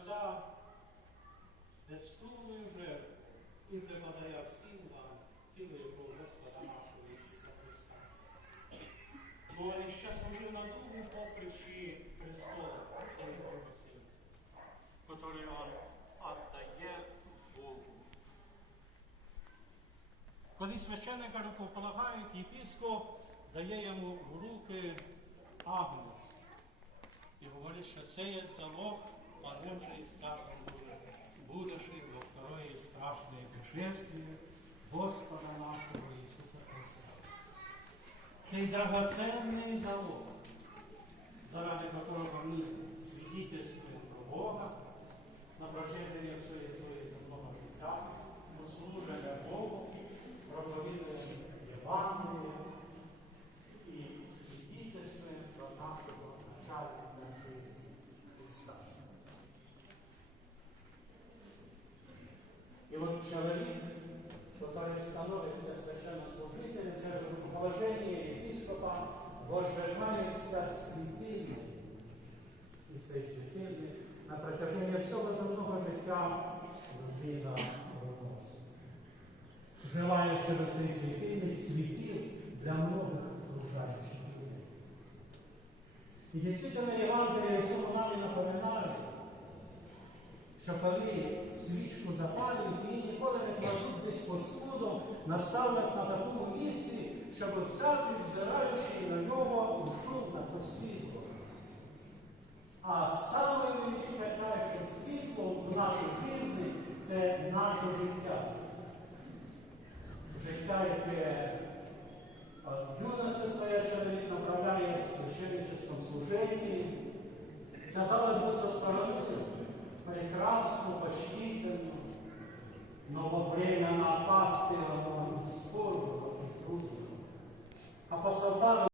Христа безсумною жертвою і преподає всім вам тіло якого Господа нашого Ісуса Христа. Бо ще служив на другому поприщі Христова, це його серця, котрий он віддає Богу. Коли священника рукополагають, єпископ дає йому в руки агнець і говорить, що це є залог погибшої страшної Божої будущей во второе страшное пришествие Господа нашого Ісуса Христа. Цей драгоценний залог, заради которого ми свидетельствуємо про Бога на протяжении всієї своєї земного життя, послуження Богу, проповідуємо Євангеліє і свидетельствуємо про нашого начальника життя Христа. И вот человек, который становится священнослужителем через рукоположение епископа, возжигается святыми. І цей святильник на протяжении всього земного життя людина виносить. Желаю, щоб цей святильник світив для многих окружаючих людей. І дійсно Євангеліє цьому нам і напоминає, коли свічку запалюють, її ніколи не кладуть десь під спудом, наставлять на такому місці, щоб всякий, взираючи на нього, ушов на то світло. А саме величайшим світлом у нашій житті це наше життя. Життя, яке юності своє чоловік направляє в священническому служенні, казалось бы, со стороны прекрасно, почтительно, но во время напасти оно и спорно, и трудно. Апостол Павел